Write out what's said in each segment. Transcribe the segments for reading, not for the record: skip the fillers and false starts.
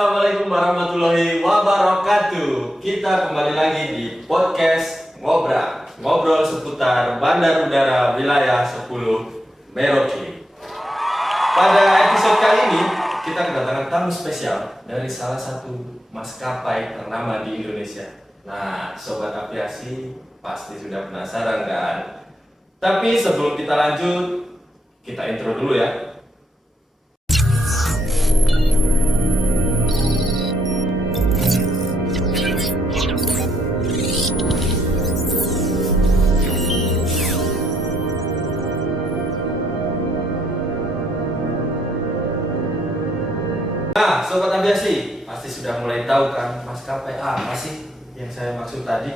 Assalamualaikum warahmatullahi wabarakatuh. Kita kembali lagi di podcast Ngobrol seputar Bandar Udara Wilayah 10 Merauke. Pada episode kali ini kita kedatangan tamu spesial dari salah satu maskapai ternama di Indonesia. Nah, sobat aviasi pasti sudah penasaran kan? Tapi sebelum kita lanjut, kita intro dulu ya. Nah, sobat aviasi pasti sudah mulai tahu kan maskapai apa sih yang saya maksud tadi.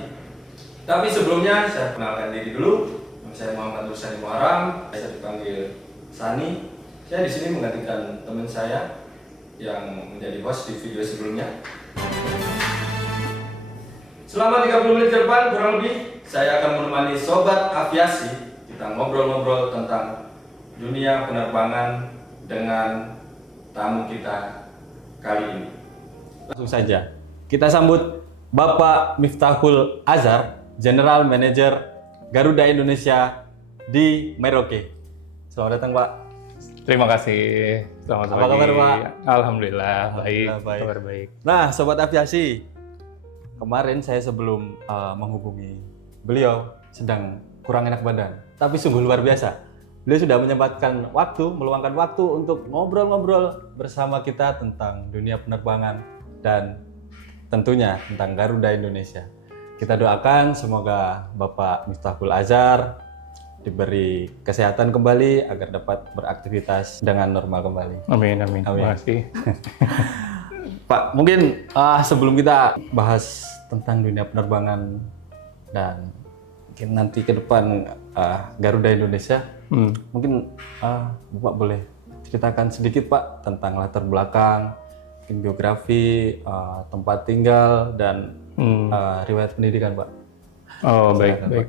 Tapi sebelumnya saya kenalkan diri dulu. Nama saya Muhammad Rusani Muharam, saya dipanggil Sani. Saya di sini menggantikan teman saya yang menjadi host di video sebelumnya. Selama 30 menit ke depan kurang lebih saya akan menemani sobat aviasi. Kita ngobrol-ngobrol tentang dunia penerbangan dengan tamu kita kali ini. Langsung saja kita sambut Bapak Miftahul Azhar, General Manager Garuda Indonesia di Merauke. Selamat datang, Pak. Terima kasih. Selamat pagi. Apa kabar, Pak? Alhamdulillah, baik. Baik. Kabar baik. Nah, sobat aviasi, kemarin saya sebelum menghubungi beliau sedang kurang enak badan, tapi sungguh luar biasa. Beliau sudah menyempatkan waktu, meluangkan waktu untuk ngobrol-ngobrol bersama kita tentang dunia penerbangan dan tentunya tentang Garuda Indonesia. Kita doakan semoga Bapak Miftahul Azhar diberi kesehatan kembali agar dapat beraktivitas dengan normal kembali. Amin, amin. Terima kasih. Pak, mungkin sebelum kita bahas tentang dunia penerbangan dan mungkin nanti ke depan Garuda Indonesia, mungkin Bapak boleh ceritakan sedikit Pak tentang latar belakang, mungkin biografi, tempat tinggal dan riwayat pendidikan Pak. Oh, baik, Silakan, baik.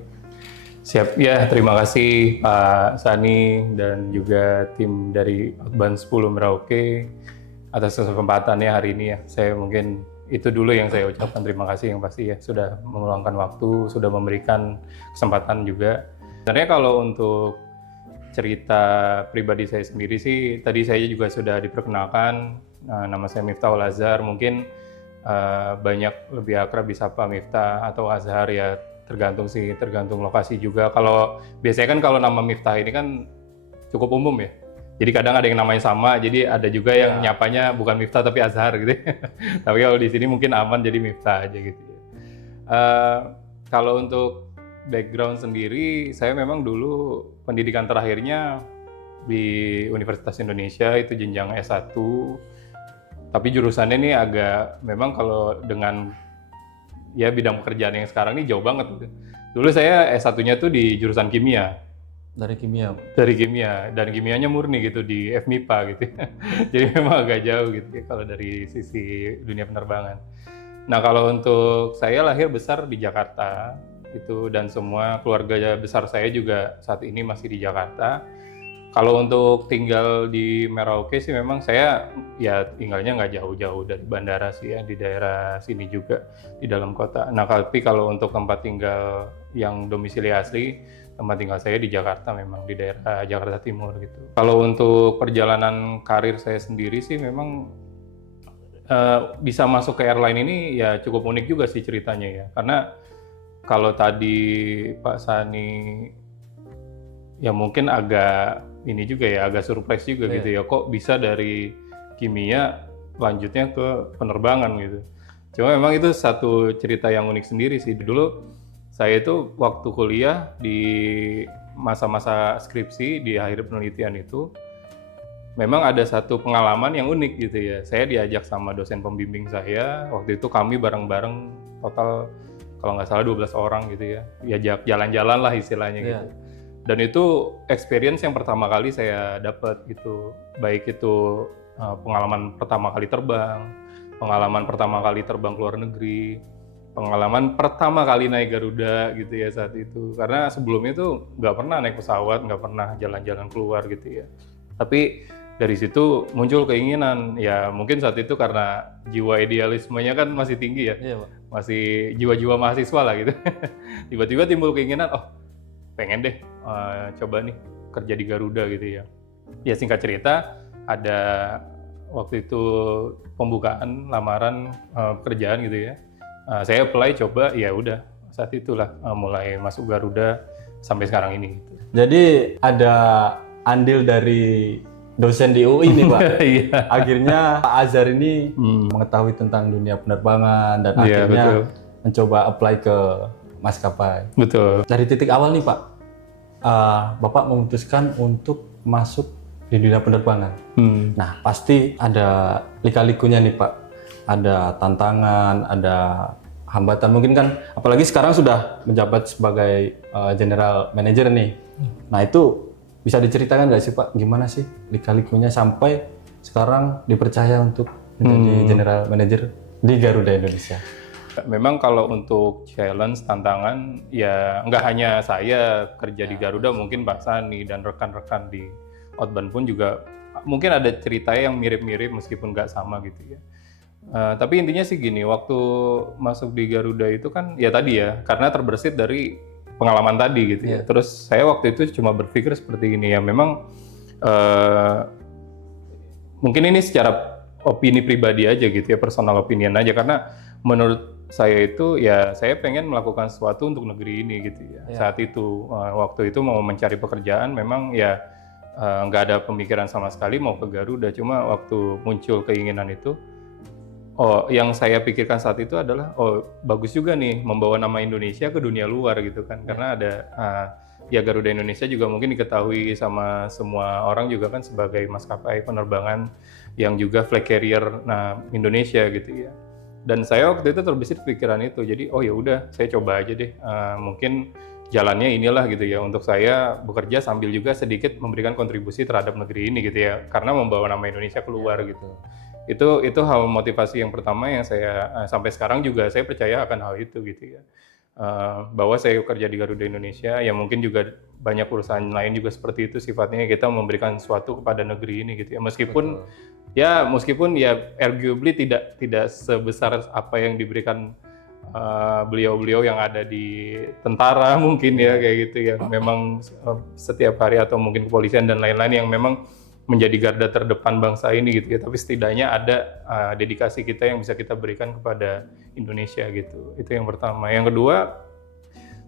Siap. Ya, terima kasih Pak Sani dan juga tim dari Outbound 10 Merauke atas kesempatannya hari ini ya. Saya mungkin itu dulu yang saya ucapkan terima kasih yang pasti ya, sudah meluangkan waktu, sudah memberikan kesempatan juga. Sebenarnya kalau untuk cerita pribadi saya sendiri sih, tadi saya juga sudah diperkenalkan, nama saya Miftahul Azhar, mungkin banyak lebih akrab disapa Miftah atau Azhar ya, tergantung lokasi juga. Kalau biasanya kan kalau nama Miftah ini kan cukup umum ya. Jadi kadang ada yang namanya sama, jadi ada juga yang nyapanya bukan Miftah tapi Azhar gitu. Tapi kalau di sini mungkin aman jadi Miftah aja gitu. Kalau untuk background sendiri, saya memang dulu pendidikan terakhirnya di Universitas Indonesia itu jenjang S1. Tapi jurusannya ini agak memang kalau dengan ya bidang pekerjaan yang sekarang ini jauh banget gitu. Dulu saya S1-nya tuh di jurusan kimia. Dari kimia. Dari kimia, dan kimianya murni gitu di FMIPA gitu. Jadi memang agak jauh gitu ya kalau dari sisi dunia penerbangan. Nah, kalau untuk saya lahir besar di Jakarta itu, dan semua keluarga besar saya juga saat ini masih di Jakarta. Kalau untuk tinggal di Merauke sih memang saya ya tinggalnya nggak jauh-jauh dari bandara sih ya, di daerah sini juga di dalam kota. Nah, tapi kalau untuk tempat tinggal yang domisili asli, tempat tinggal saya di Jakarta, memang di daerah Jakarta Timur gitu. Kalau untuk perjalanan karir saya sendiri sih memang bisa masuk ke airline ini ya cukup unik juga sih ceritanya ya. Karena kalau tadi Pak Sani ya mungkin agak ini juga ya, agak surprise juga gitu ya. Kok bisa dari kimia lanjutnya ke penerbangan gitu. Cuma memang itu satu cerita yang unik sendiri sih. Dulu saya itu waktu kuliah di masa-masa skripsi di akhir penelitian itu memang ada satu pengalaman yang unik gitu ya. Saya diajak sama dosen pembimbing saya, waktu itu kami bareng-bareng total kalau nggak salah 12 orang gitu ya. Diajak jalan-jalan lah istilahnya gitu. Dan itu experience yang pertama kali saya dapat gitu. Baik itu pengalaman pertama kali terbang, pengalaman pertama kali terbang ke luar negeri, pengalaman pertama kali naik Garuda gitu ya saat itu. Karena sebelumnya tuh nggak pernah naik pesawat, nggak pernah jalan-jalan keluar gitu ya. Tapi dari situ muncul keinginan, ya mungkin saat itu karena jiwa idealismenya kan masih tinggi ya, Iya, Pak. masih jiwa-jiwa mahasiswa lah gitu. Tiba-tiba timbul keinginan, oh pengen deh coba nih kerja di Garuda gitu ya. Ya singkat cerita, ada waktu itu pembukaan lamaran pekerjaan gitu ya. Saya apply coba, ya udah saat itulah mulai masuk Garuda sampai sekarang ini. Gitu. Jadi ada andil dari dosen di UI nih, Pak. Iya. Akhirnya Pak Azhar ini mengetahui tentang dunia penerbangan dan Iya, akhirnya betul. mencoba apply ke maskapai. Betul. Dari titik awal nih, Pak, Bapak memutuskan untuk masuk di dunia penerbangan. Nah, pasti ada lika-likunya nih, Pak. Ada tantangan, ada hambatan. Mungkin kan, apalagi sekarang sudah menjabat sebagai general manager nih. Nah, itu bisa diceritakan nggak sih, Pak, gimana sih lika-likunya sampai sekarang dipercaya untuk menjadi general manager di Garuda Indonesia? Memang kalau untuk challenge, tantangan, ya nggak hanya saya kerja di Garuda, mungkin Pak Sani dan rekan-rekan di Outbound pun juga mungkin ada cerita yang mirip-mirip meskipun nggak sama gitu ya. Tapi intinya sih gini, waktu masuk di Garuda itu kan ya tadi ya, karena terbersit dari pengalaman tadi gitu ya. Terus saya waktu itu cuma berpikir seperti ini ya, memang mungkin ini secara opini pribadi aja gitu ya, personal opinion aja, karena menurut saya itu ya saya pengen melakukan sesuatu untuk negeri ini gitu ya. Saat itu waktu itu mau mencari pekerjaan memang ya nggak ada pemikiran sama sekali mau ke Garuda, cuma waktu muncul keinginan itu, yang saya pikirkan saat itu adalah bagus juga nih membawa nama Indonesia ke dunia luar gitu kan, karena ada ya Garuda Indonesia juga mungkin diketahui sama semua orang juga kan sebagai maskapai penerbangan yang juga flag carrier Indonesia gitu ya. Dan saya waktu itu terbesit pikiran itu, jadi ya udah saya coba aja deh, mungkin jalannya inilah gitu ya, untuk saya bekerja sambil juga sedikit memberikan kontribusi terhadap negeri ini gitu ya, karena membawa nama Indonesia keluar gitu. Itu hal motivasi yang pertama yang saya sampai sekarang juga saya percaya akan hal itu gitu ya, bahwa saya kerja di Garuda Indonesia ya mungkin juga banyak perusahaan lain juga seperti itu sifatnya, kita memberikan sesuatu kepada negeri ini gitu ya, meskipun arguably tidak sebesar apa yang diberikan beliau-beliau yang ada di tentara mungkin ya kayak gitu ya, memang setiap hari, atau mungkin kepolisian dan lain-lain yang memang menjadi garda terdepan bangsa ini gitu ya, tapi setidaknya ada dedikasi kita yang bisa kita berikan kepada Indonesia gitu. Itu yang pertama. Yang kedua,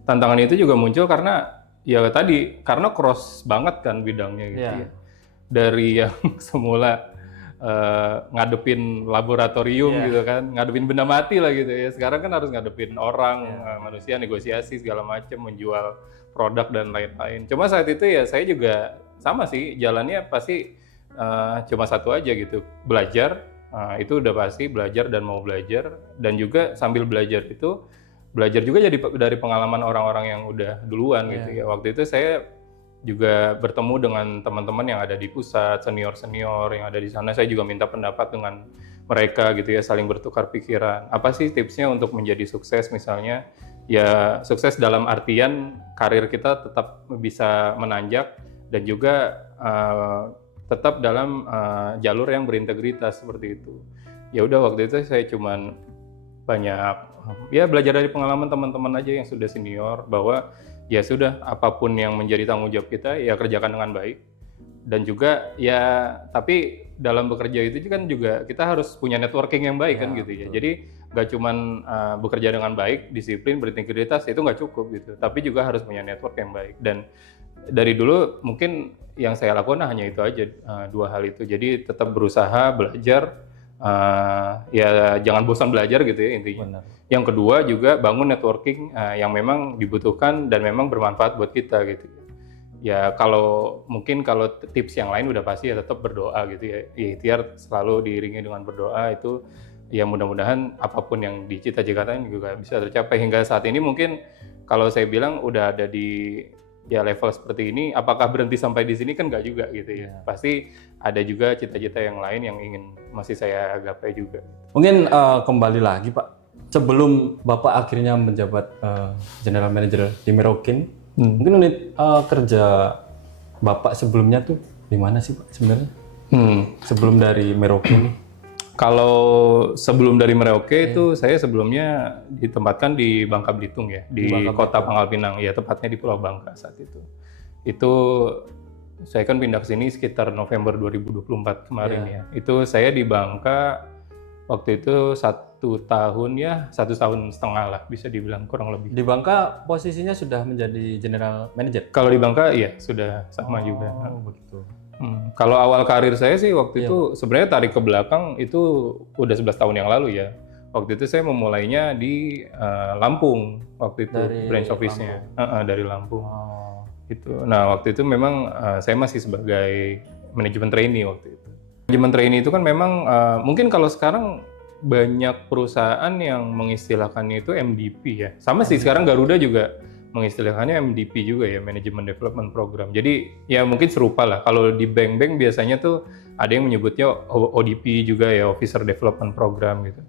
tantangan itu juga muncul karena ya tadi, karena cross banget kan bidangnya gitu ya. Dari yang semula ngadepin laboratorium gitu kan, ngadepin benda mati lah gitu ya, sekarang kan harus ngadepin orang, manusia, negosiasi segala macam, menjual produk dan lain-lain. Cuma saat itu ya saya juga sama sih, jalannya pasti cuma satu aja gitu, belajar, itu udah pasti belajar dan mau belajar, dan juga sambil belajar itu belajar juga jadi dari pengalaman orang-orang yang udah duluan gitu ya. Waktu itu saya juga bertemu dengan teman-teman yang ada di pusat, senior-senior yang ada di sana, saya juga minta pendapat dengan mereka gitu ya, saling bertukar pikiran. Apa sih tipsnya untuk menjadi sukses misalnya? Ya sukses dalam artian karir kita tetap bisa menanjak dan juga tetap dalam jalur yang berintegritas seperti itu. Ya udah waktu itu saya cuman banyak ya belajar dari pengalaman teman-teman aja yang sudah senior, bahwa ya sudah, apapun yang menjadi tanggung jawab kita ya kerjakan dengan baik, dan juga ya tapi dalam bekerja itu kan juga kita harus punya networking yang baik kan gitu ya. Jadi nggak cuman bekerja dengan baik, disiplin, berintegritas itu nggak cukup gitu, tapi juga harus punya network yang baik. Dan dari dulu mungkin yang saya lakukan hanya itu aja, dua hal itu. Jadi tetap berusaha belajar, ya jangan bosan belajar gitu ya intinya. Benar. Yang kedua juga bangun networking yang memang dibutuhkan dan memang bermanfaat buat kita gitu. Ya kalau tips yang lain udah pasti ya tetap berdoa gitu ya. Ya ikhtiar selalu diiringi dengan berdoa, itu ya mudah-mudahan apapun yang dicita-citakan juga bisa tercapai. Hingga saat ini mungkin kalau saya bilang udah ada di ya level seperti ini, apakah berhenti sampai di sini kan nggak juga gitu ya. Pasti ada juga cita-cita yang lain yang ingin masih saya gapai juga. Mungkin kembali lagi Pak, sebelum Bapak akhirnya menjabat General Manager di Merauke, mungkin unit kerja Bapak sebelumnya tuh di mana sih Pak sebenarnya? sebelum dari Merauke nih? Kalau sebelum dari Merauke itu saya sebelumnya ditempatkan di Bangka Belitung ya, di Kota Pangkal Pinang, ya tepatnya di Pulau Bangka saat itu. Itu saya kan pindah ke sini sekitar November 2024 kemarin ya. Itu saya di Bangka waktu itu 1 tahun 1,5 tahun lah bisa dibilang kurang lebih. Di Bangka posisinya sudah menjadi general manager? Kalau di Bangka iya sudah sama juga. Oh begitu. Kalau awal karir saya sih waktu itu sebenarnya tarik ke belakang itu udah 11 tahun yang lalu ya. Waktu itu saya memulainya di Lampung waktu itu Dari branch office-nya. Dari Lampung. Oh. Gitu. Nah waktu itu memang saya masih sebagai manajemen trainee waktu itu. Manajemen trainee itu kan memang mungkin kalau sekarang banyak perusahaan yang mengistilahkannya itu MDP ya. Sama sih sekarang Garuda juga mengistilahkannya MDP juga ya, Management Development Program. Jadi ya mungkin serupa lah. Kalau di bank-bank biasanya tuh ada yang menyebutnya ODP juga ya, Officer Development Program gitu.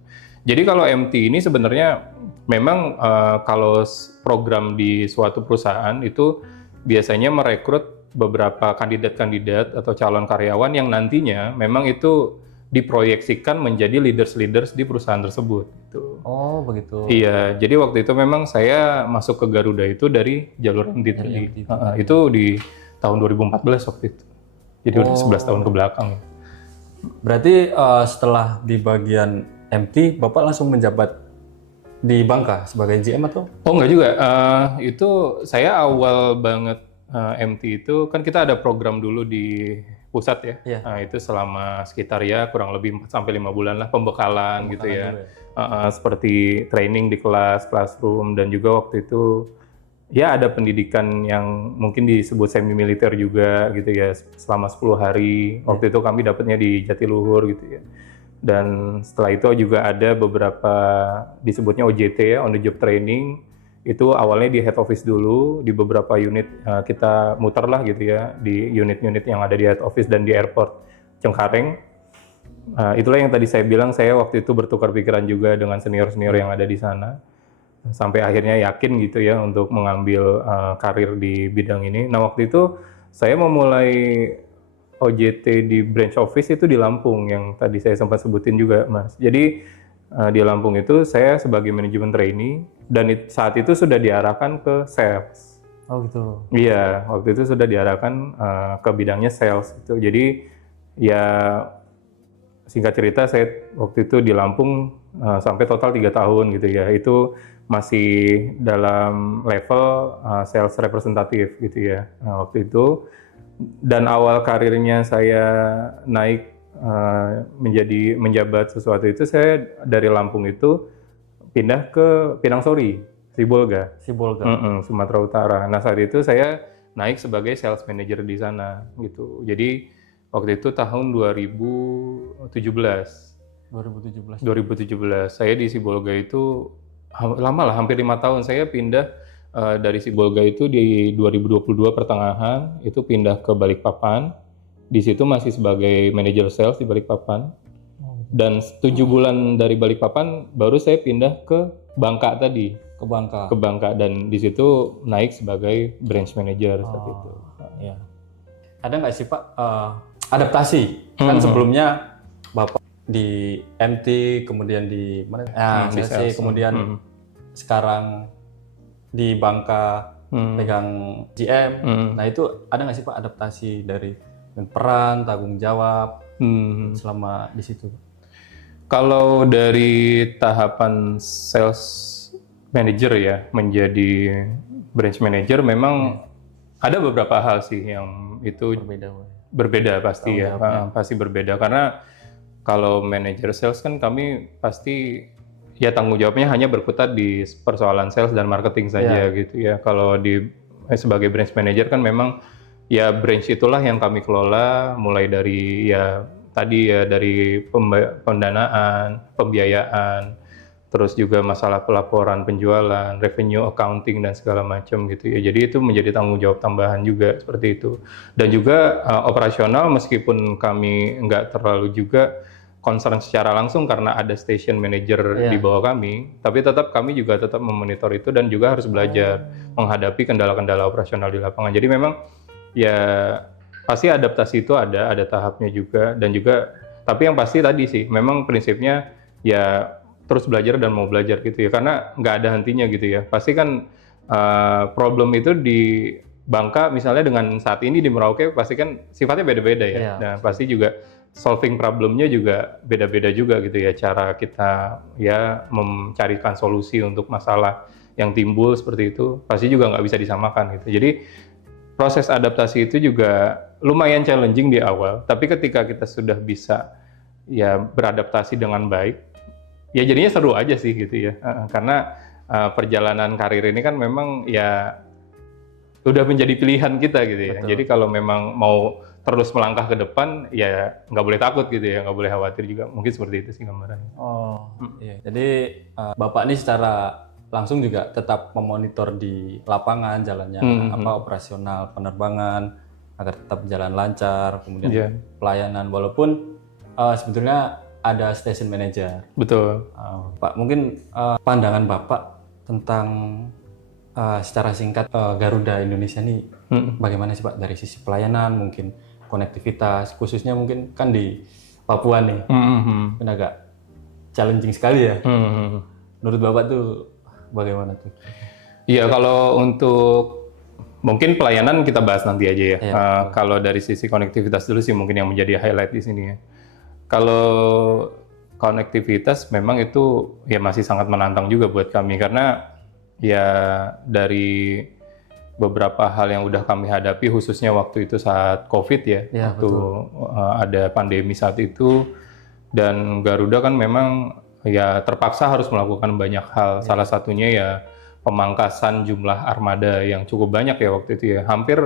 Jadi kalau MT ini sebenarnya memang kalau program di suatu perusahaan itu biasanya merekrut beberapa kandidat-kandidat atau calon karyawan yang nantinya memang itu diproyeksikan menjadi leaders di perusahaan tersebut. Gitu. Oh begitu. Iya, jadi waktu itu memang saya masuk ke Garuda itu dari jalur MT tadi. Itu di tahun 2014 waktu itu. Jadi udah 11 tahun ke belakang. Berarti setelah di bagian MT, Bapak langsung menjabat di Bangka sebagai GM atau? Oh enggak juga, itu saya awal banget MT itu kan kita ada program dulu di pusat ya. Nah, itu selama sekitar ya kurang lebih 4-5 bulan lah pembekalan gitu ya. Seperti training di kelas, classroom, dan juga waktu itu ya ada pendidikan yang mungkin disebut semi militer juga gitu ya selama 10 hari. Waktu itu kami dapatnya di Jatiluhur gitu ya. Dan setelah itu juga ada beberapa disebutnya OJT ya, on the job training. Itu awalnya di head office dulu, di beberapa unit kita muter lah gitu ya, di unit-unit yang ada di head office dan di airport Cengkareng. Itulah yang tadi saya bilang, saya waktu itu bertukar pikiran juga dengan senior-senior yang ada di sana. Sampai akhirnya yakin gitu ya untuk mengambil karir di bidang ini. Nah waktu itu saya memulai OJT di branch office itu di Lampung, yang tadi saya sempat sebutin juga Mas. Jadi di Lampung itu saya sebagai manajemen trainee dan saat itu sudah diarahkan ke sales. Oh gitu. Iya, waktu itu sudah diarahkan ke bidangnya sales itu. Jadi ya singkat cerita saya waktu itu di Lampung sampai total 3 tahun gitu ya. Itu masih dalam level sales representatif gitu ya waktu itu. Dan awal karirnya saya naik menjabat sesuatu itu, saya dari Lampung itu pindah ke Pinang Sori, Sibolga, Sumatera Utara. Nah saat itu saya naik sebagai sales manager di sana gitu. Jadi waktu itu tahun 2017 saya di Sibolga itu lama lah, hampir 5 tahun. Saya pindah dari Sibolga itu di 2022 pertengahan itu pindah ke Balikpapan. Di situ masih sebagai manajer sales di Balikpapan. Dan 7 bulan dari Balikpapan baru saya pindah ke Bangka tadi. Ke Bangka. Ke Bangka, dan di situ naik sebagai branch manager saat itu. Ya. Ada nggak sih Pak adaptasi? Kan sebelumnya Bapak di MT, kemudian di mana? Di sales. Kemudian sekarang di Bangka pegang GM. Nah itu ada nggak sih Pak adaptasi dari peran, tanggung jawab selama di situ? Kalau dari tahapan sales manager ya menjadi branch manager memang ada beberapa hal sih yang itu berbeda pasti ya, pasti berbeda karena kalau manajer sales kan kami pasti ya tanggung jawabnya hanya berkutat di persoalan sales dan marketing saja gitu ya. Kalau di sebagai branch manager kan memang ya branch itulah yang kami kelola mulai dari ya tadi ya dari pendanaan, pembiayaan, terus juga masalah pelaporan penjualan, revenue accounting dan segala macam gitu ya. Jadi itu menjadi tanggung jawab tambahan juga seperti itu. Dan juga operasional meskipun kami nggak terlalu juga concern secara langsung karena ada station manager di bawah kami, tapi tetap kami juga tetap memonitor itu dan juga harus belajar menghadapi kendala-kendala operasional di lapangan. Jadi memang ya pasti adaptasi itu ada tahapnya juga, dan juga tapi yang pasti tadi sih memang prinsipnya ya terus belajar dan mau belajar gitu ya, karena nggak ada hentinya gitu ya. Pasti kan problem itu di Bangka misalnya dengan saat ini di Merauke pasti kan sifatnya beda-beda ya. Iya. Nah pasti juga solving problemnya juga beda-beda juga gitu ya, cara kita ya mencarikan solusi untuk masalah yang timbul seperti itu pasti juga nggak bisa disamakan gitu. Jadi proses adaptasi itu juga lumayan challenging di awal, tapi ketika kita sudah bisa ya beradaptasi dengan baik, ya jadinya seru aja sih gitu ya. Karena perjalanan karir ini kan memang ya udah menjadi pilihan kita gitu ya. Betul. Jadi kalau memang mau terus melangkah ke depan, ya nggak boleh takut gitu ya, nggak boleh khawatir juga. Mungkin seperti itu sih gambarannya. Oh, iya. Jadi Bapak ini secara langsung juga tetap memonitor di lapangan jalannya operasional penerbangan agar tetap jalan lancar, kemudian Iya. pelayanan walaupun sebetulnya ada station manager. Betul. Pak, mungkin pandangan Bapak tentang secara singkat Garuda Indonesia ini bagaimana sih Pak dari sisi pelayanan, mungkin konektivitas, khususnya mungkin kan di Papua nih, kan agak challenging sekali ya. Menurut Bapak tuh bagaimana tuh? Iya, kalau untuk mungkin pelayanan kita bahas nanti aja ya. Iya, Kalau dari sisi konektivitas dulu sih mungkin yang menjadi highlight di sini ya. Kalau konektivitas memang itu ya masih sangat menantang juga buat kami, karena ya dari beberapa hal yang udah kami hadapi khususnya waktu itu saat COVID ya, Ya, waktu ada pandemi saat itu, dan Garuda kan memang ya terpaksa harus melakukan banyak hal. Salah satunya ya pemangkasan jumlah armada yang cukup banyak ya waktu itu ya. Hampir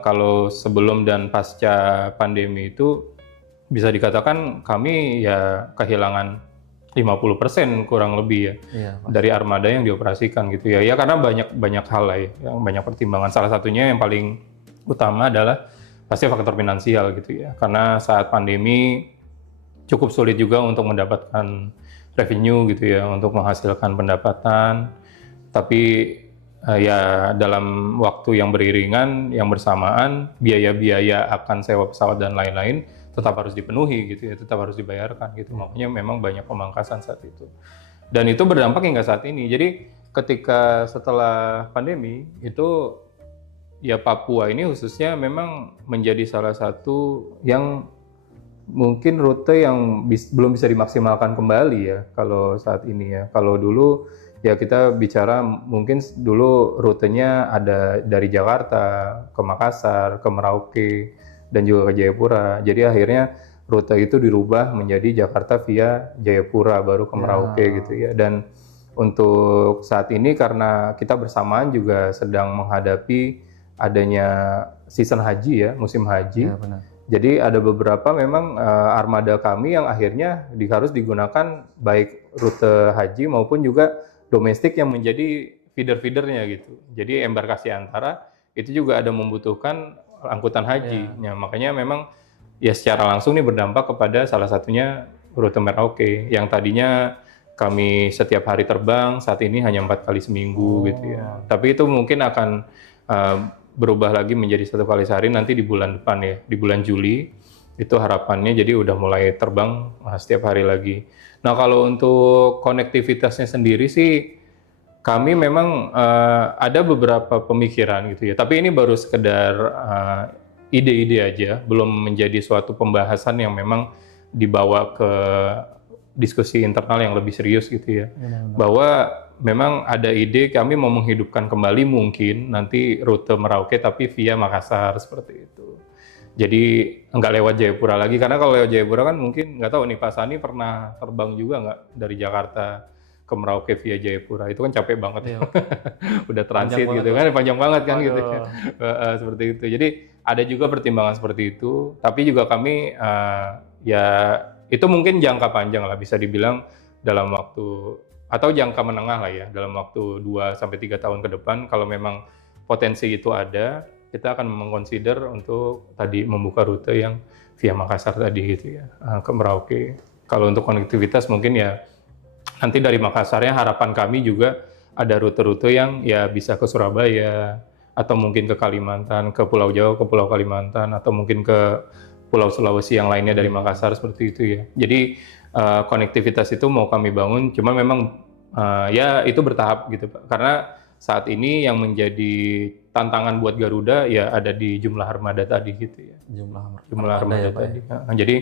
kalau sebelum dan pasca pandemi itu bisa dikatakan kami ya kehilangan 50% kurang lebih ya Iya, Pak. dari armada yang dioperasikan gitu ya. Ya karena banyak hal lah ya, yang banyak pertimbangan. Salah satunya yang paling utama adalah pasti faktor finansial gitu ya. Karena saat pandemi cukup sulit juga untuk mendapatkan revenue gitu ya, untuk menghasilkan pendapatan. Tapi ya dalam waktu yang beriringan, yang bersamaan, biaya-biaya akan sewa pesawat dan lain-lain tetap harus dipenuhi gitu ya, tetap harus dibayarkan gitu. Makanya memang banyak pemangkasan saat itu. Dan itu berdampak hingga saat ini. Jadi ketika setelah pandemi itu ya Papua ini khususnya memang menjadi salah satu yang mungkin rute yang belum bisa dimaksimalkan kembali ya kalau saat ini ya. Kalau dulu ya kita bicara mungkin dulu rutenya ada dari Jakarta ke Makassar, ke Merauke, dan juga ke Jayapura. Jadi akhirnya rute itu dirubah menjadi Jakarta via Jayapura baru ke Merauke gitu ya. Dan untuk saat ini karena kita bersamaan juga sedang menghadapi adanya season haji ya, musim haji. Ya, benar. Jadi ada beberapa memang armada kami yang akhirnya harus digunakan baik rute haji maupun juga domestik yang menjadi feeder-feedernya gitu. Jadi embarkasi antara itu juga ada membutuhkan angkutan haji. Ya, makanya memang ya secara langsung nih berdampak kepada salah satunya rute Merauke yang tadinya kami setiap hari terbang, saat ini hanya 4 kali seminggu gitu ya. Tapi itu mungkin akan berubah lagi menjadi 1 kali sehari nanti di bulan depan ya, di bulan Juli itu harapannya, jadi udah mulai terbang setiap hari lagi. Nah kalau untuk konektivitasnya sendiri sih kami memang ada beberapa pemikiran gitu ya, tapi ini baru sekedar ide-ide aja, belum menjadi suatu pembahasan yang memang dibawa ke diskusi internal yang lebih serius gitu ya. Bahwa memang ada ide kami mau menghidupkan kembali mungkin nanti rute Merauke tapi via Makassar seperti itu. Jadi nggak lewat Jayapura lagi, karena kalau lewat Jayapura kan mungkin nggak tahu nih Pak Sani pernah terbang juga nggak dari Jakarta ke Merauke via Jayapura, itu kan capek banget ya. Udah transit gitu kan, panjang banget kan gitu ya. Seperti itu. Jadi ada juga pertimbangan seperti itu, tapi juga kami ya itu mungkin jangka panjang lah bisa dibilang dalam waktu atau jangka menengah lah ya, dalam waktu 2-3 tahun ke depan kalau memang potensi itu ada, kita akan mengconsider untuk tadi membuka rute yang via Makassar tadi gitu ya, ke Merauke. Kalau untuk konektivitas mungkin ya nanti dari Makassarnya harapan kami juga ada rute-rute yang ya bisa ke Surabaya, atau mungkin ke Kalimantan, ke Pulau Jawa, ke Pulau Kalimantan, atau mungkin ke Pulau Sulawesi yang lainnya dari Makassar seperti itu ya. Jadi konektivitas itu mau kami bangun, cuma memang ya itu bertahap gitu Pak. Karena saat ini yang menjadi tantangan buat Garuda ya ada di jumlah armada tadi gitu ya. Jumlah armada ya, Pak, tadi. Jadi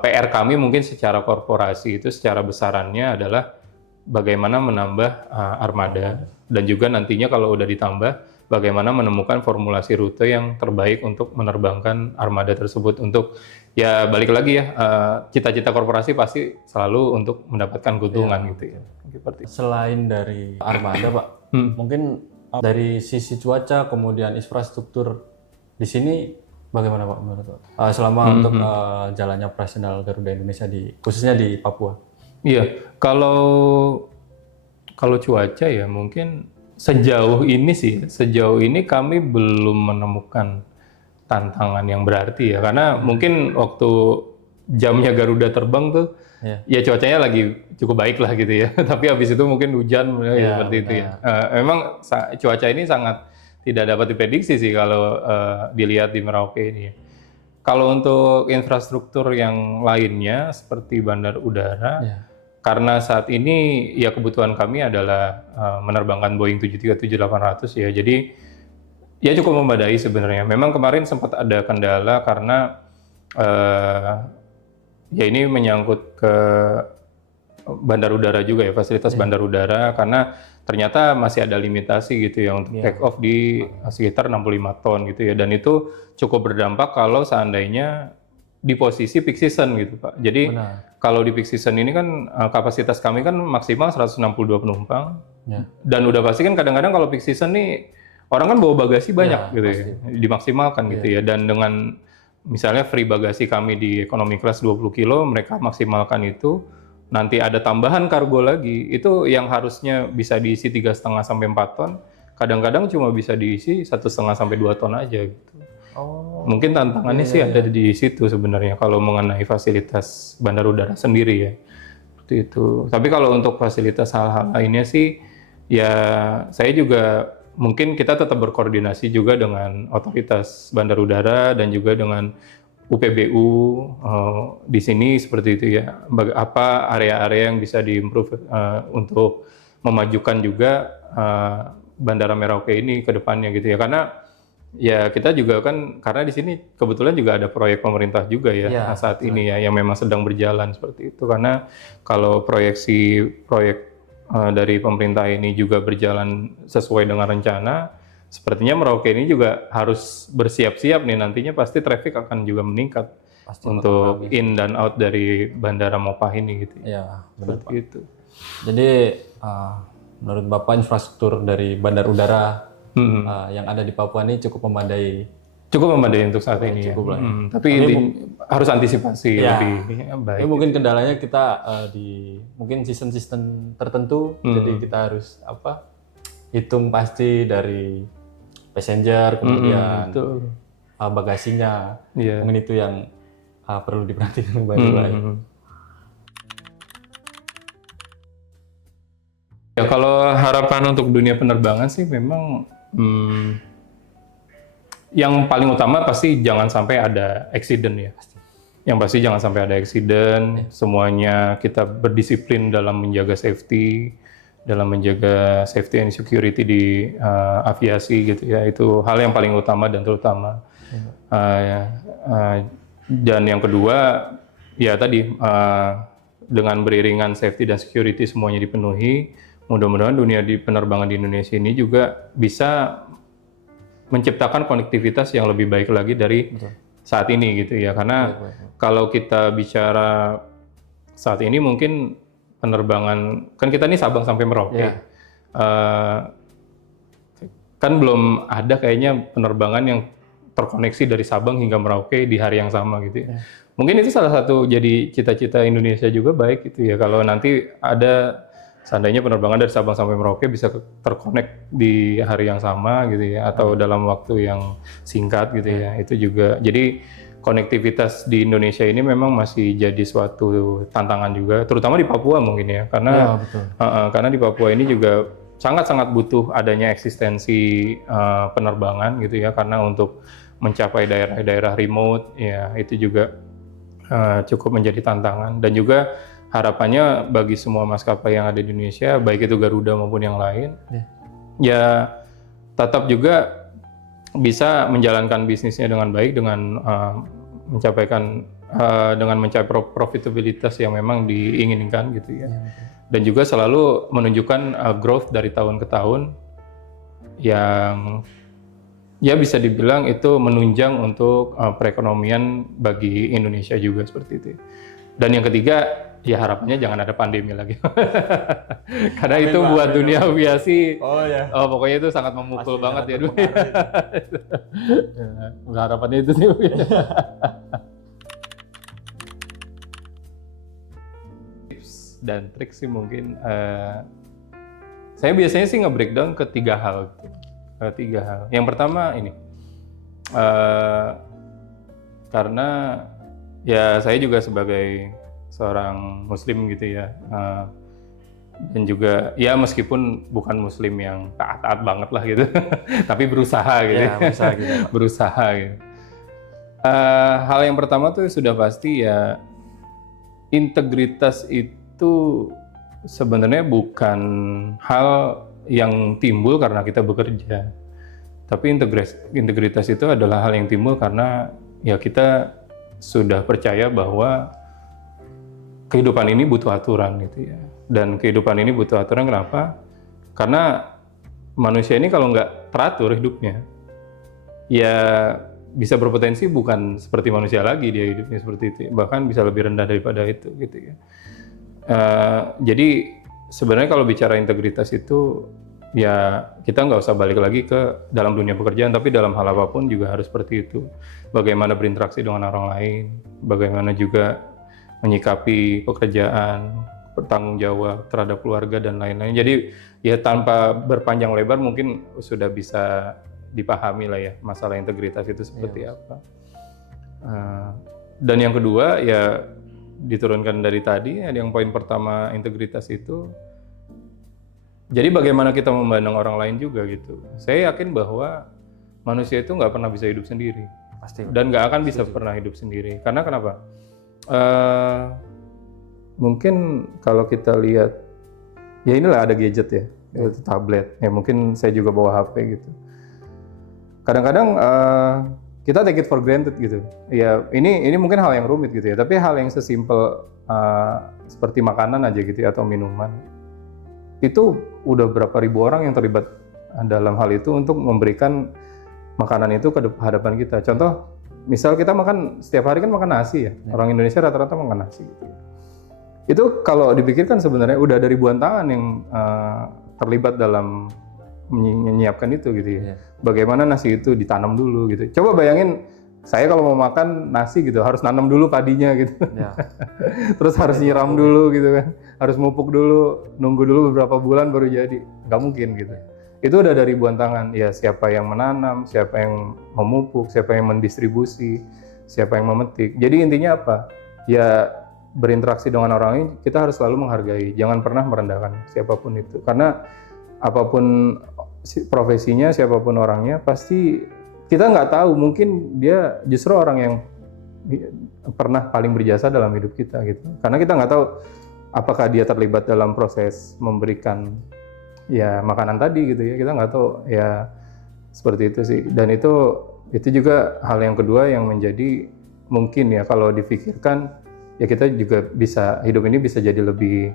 PR kami mungkin secara korporasi itu secara besarannya adalah bagaimana menambah armada dan juga nantinya kalau udah ditambah bagaimana menemukan formulasi rute yang terbaik untuk menerbangkan armada tersebut untuk ya balik lagi ya cita-cita korporasi pasti selalu untuk mendapatkan keuntungan gitu ya. Seperti itu. Selain dari armada Pak, mungkin dari sisi cuaca kemudian infrastruktur di sini bagaimana Pak menurut Pak? Selama untuk jalannya operasional Garuda Indonesia khususnya di Papua. Iya, kalau cuaca ya mungkin sejauh ini kami belum menemukan tantangan yang berarti ya, karena mungkin waktu jamnya Garuda terbang tuh ya cuacanya lagi cukup baik lah gitu ya, tapi habis itu mungkin hujan ya, seperti itu ya. Memang cuaca ini sangat tidak dapat diprediksi sih kalau dilihat di Merauke ini. Kalau untuk infrastruktur yang lainnya seperti bandar udara, karena saat ini ya kebutuhan kami adalah menerbangkan Boeing 737-800 ya, jadi ya cukup memadai sebenarnya. Memang kemarin sempat ada kendala karena ya ini menyangkut ke bandar udara juga ya, fasilitas bandar udara, karena ternyata masih ada limitasi gitu ya untuk take off di sekitar 65 ton gitu ya, dan itu cukup berdampak kalau seandainya di posisi peak season gitu Pak. Jadi kalau di peak season ini kan kapasitas kami kan maksimal 162 penumpang, dan udah pasti kan kadang-kadang kalau peak season nih orang kan bawa bagasi banyak gitu ya, dimaksimalkan gitu ya, dan dengan misalnya free bagasi kami di economy class 20 kilo, mereka maksimalkan itu. Nanti ada tambahan kargo lagi, itu yang harusnya bisa diisi 3,5 sampai 4 ton, kadang-kadang cuma bisa diisi 1,5 sampai 2 ton aja gitu. Mungkin tantangannya sih ada di situ sebenarnya kalau mengenai fasilitas bandar udara sendiri ya. Seperti itu. Tapi kalau untuk fasilitas hal-hal lainnya sih ya saya juga mungkin kita tetap berkoordinasi juga dengan otoritas bandar udara dan juga dengan UPBU di sini seperti itu ya. Apa area-area yang bisa diimprove untuk memajukan juga Bandara Merauke ini ke depannya gitu ya. Karena ya kita juga kan karena di sini kebetulan juga ada proyek pemerintah juga ya saat ini ya yang memang sedang berjalan seperti itu. Karena kalau proyeksi proyek dari pemerintah ini juga berjalan sesuai dengan rencana, sepertinya Merauke ini juga harus bersiap-siap nih, nantinya pasti traffic akan juga meningkat untuk in dan out dari Bandara Mopah ini gitu. Iya, benar Pak. Itu. Jadi menurut Bapak infrastruktur dari bandar udara yang ada di Papua ini cukup memadai. Cukup memadai untuk saat ini ya. Tapi harus antisipasi lebih baik. Tapi mungkin kendalanya kita mungkin season tertentu, jadi kita harus hitung pasti dari passenger, kemudian bagasinya, mungkin itu yang perlu diperhatikan baik-baik. Ya kalau harapan untuk dunia penerbangan sih memang yang paling utama pasti jangan sampai ada accident ya. Yang pasti jangan sampai ada accident, semuanya kita berdisiplin dalam menjaga safety, dalam menjaga safety and security di aviasi gitu ya, itu hal yang paling utama dan terutama. Dan yang kedua ya tadi dengan beriringan safety dan security semuanya dipenuhi, mudah-mudahan dunia di penerbangan di Indonesia ini juga bisa menciptakan konektivitas yang lebih baik lagi dari saat ini gitu ya, karena kalau kita bicara saat ini mungkin penerbangan, kan kita ini Sabang sampai Merauke, kan belum ada kayaknya penerbangan yang terkoneksi dari Sabang hingga Merauke di hari yang sama gitu ya. Mungkin itu salah satu jadi cita-cita Indonesia juga baik gitu ya, kalau nanti ada seandainya penerbangan dari Sabang sampai Merauke bisa terkonek di hari yang sama gitu ya, atau dalam waktu yang singkat gitu ya, itu juga. Jadi konektivitas di Indonesia ini memang masih jadi suatu tantangan juga, terutama di Papua mungkin ya, karena karena di Papua ini juga sangat-sangat butuh adanya eksistensi penerbangan gitu ya, karena untuk mencapai daerah-daerah remote ya itu juga cukup menjadi tantangan. Dan juga harapannya bagi semua maskapai yang ada di Indonesia, baik itu Garuda maupun yang lain, ya tetap juga bisa menjalankan bisnisnya dengan baik dengan mencapai profitabilitas yang memang diinginkan gitu ya. Dan juga selalu menunjukkan growth dari tahun ke tahun yang ya bisa dibilang itu menunjang untuk perekonomian bagi Indonesia juga seperti itu. Dan yang ketiga, ya harapannya jangan ada pandemi lagi. Karena itu buat dunia aviasi, pokoknya itu sangat memukul banget ya dulu. Harapannya itu sih. Tips dan trik sih mungkin, saya biasanya sih nge-breakdown ke 3 hal. Yang pertama ini, karena ya saya juga sebagai seorang muslim gitu ya, dan juga ya meskipun bukan muslim yang taat-taat banget lah gitu, tapi berusaha gitu. Berusaha gitu. Hal yang pertama tuh sudah pasti ya, integritas itu sebenarnya bukan hal yang timbul karena kita bekerja, tapi integritas itu adalah hal yang timbul karena ya kita sudah percaya bahwa kehidupan ini butuh aturan gitu ya. Dan kehidupan ini butuh aturan kenapa? Karena manusia ini kalau nggak teratur hidupnya, ya bisa berpotensi bukan seperti manusia lagi dia hidupnya seperti itu, bahkan bisa lebih rendah daripada itu gitu ya. Jadi sebenarnya kalau bicara integritas itu ya kita nggak usah balik lagi ke dalam dunia pekerjaan, tapi dalam hal apapun juga harus seperti itu. Bagaimana berinteraksi dengan orang lain, bagaimana juga menyikapi pekerjaan, bertanggung jawab terhadap keluarga dan lain-lain. Jadi ya tanpa berpanjang lebar mungkin sudah bisa dipahami lah ya masalah integritas itu seperti apa. Dan yang kedua ya diturunkan dari tadi, yang poin pertama integritas itu, jadi bagaimana kita memandang orang lain juga gitu. Saya yakin bahwa manusia itu nggak pernah bisa hidup sendiri. Pasti. Dan nggak akan bisa pernah hidup sendiri. Karena kenapa? Mungkin kalau kita lihat, ya inilah ada gadget ya, itu tablet. Ya mungkin saya juga bawa HP gitu. Kadang-kadang kita take it for granted gitu. Ya ini mungkin hal yang rumit gitu ya. Tapi hal yang sesimpel seperti makanan aja gitu ya, atau minuman, itu udah berapa ribu orang yang terlibat dalam hal itu untuk memberikan makanan itu ke hadapan kita. Contoh, misal kita makan setiap hari kan makan nasi ya. Orang Indonesia rata-rata makan nasi gitu ya. Itu kalau dipikirkan sebenarnya udah ada ribuan tangan yang terlibat dalam menyiapkan itu gitu ya. Bagaimana nasi itu ditanam dulu gitu. Coba bayangin saya kalau mau makan nasi gitu harus nanam dulu padinya gitu. Terus harus nyiram dulu gitu kan. Harus mupuk dulu, nunggu dulu beberapa bulan baru jadi. Nggak mungkin gitu. Itu udah dari ribuan tangan. Ya siapa yang menanam, siapa yang memupuk, siapa yang mendistribusi, siapa yang memetik. Jadi intinya apa? Ya berinteraksi dengan orang lain, kita harus selalu menghargai. Jangan pernah merendahkan siapapun itu. Karena apapun profesinya, siapapun orangnya, pasti kita nggak tahu. Mungkin dia justru orang yang pernah paling berjasa dalam hidup kita gitu. Karena kita nggak tahu apakah dia terlibat dalam proses memberikan ya makanan tadi gitu ya, kita nggak tahu ya, seperti itu sih. Dan itu juga hal yang kedua yang menjadi mungkin ya kalau dipikirkan ya kita juga bisa, hidup ini bisa jadi lebih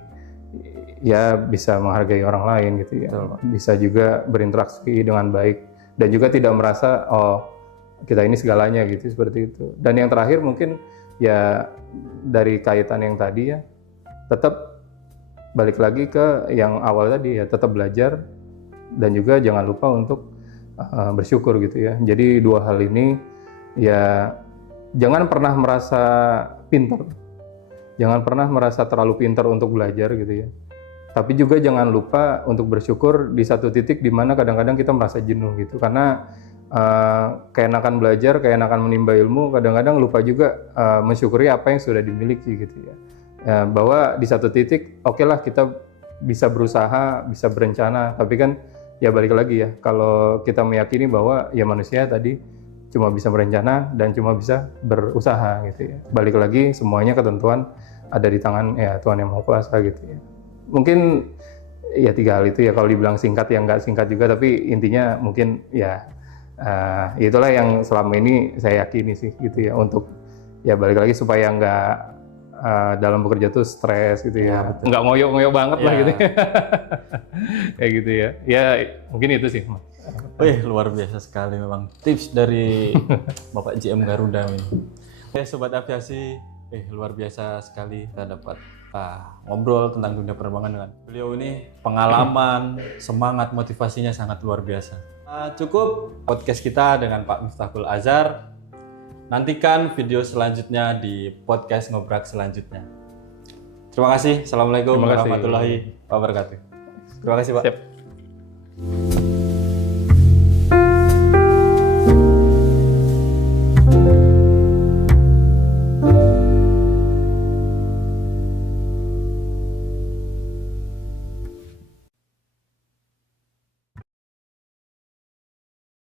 ya, bisa menghargai orang lain gitu ya. Bisa juga berinteraksi dengan baik dan juga tidak merasa oh kita ini segalanya gitu, seperti itu. Dan yang terakhir mungkin ya dari kaitan yang tadi ya, tetap balik lagi ke yang awal tadi ya, tetap belajar dan juga jangan lupa untuk bersyukur gitu ya. Jadi dua hal ini ya, jangan pernah merasa pintar, jangan pernah merasa terlalu pintar untuk belajar gitu ya. Tapi juga jangan lupa untuk bersyukur di satu titik di mana kadang-kadang kita merasa jenuh gitu, karena keenakan belajar, keenakan menimba ilmu, kadang-kadang lupa juga mensyukuri apa yang sudah dimiliki gitu ya. Bahwa di satu titik oke lah kita bisa berusaha, bisa berencana, tapi kan ya balik lagi ya, kalau kita meyakini bahwa ya manusia tadi cuma bisa berencana dan cuma bisa berusaha gitu ya. Balik lagi semuanya ketentuan ada di tangan ya Tuhan Yang Maha Kuasa gitu ya. Mungkin ya 3 hal itu ya, kalau dibilang singkat ya nggak singkat juga, tapi intinya mungkin ya itulah yang selama ini saya yakini sih gitu ya, untuk ya balik lagi supaya nggak dalam bekerja tuh stres gitu ya, nggak ngoyo-ngoyo banget lah gitu ya. Kayak gitu ya. Ya mungkin itu sih. Wih, luar biasa sekali memang tips dari Bapak GM Garuda ini. Oke, Sobat Aviasi, luar biasa sekali kita dapat ngobrol tentang dunia penerbangan dengan beliau ini. Pengalaman, semangat, motivasinya sangat luar biasa. Cukup podcast kita dengan Pak Miftahul Azhar. Nantikan video selanjutnya di podcast Ngobrak selanjutnya. Terima kasih. Assalamualaikum warahmatullahi wabarakatuh. Terima kasih, Pak. Siap.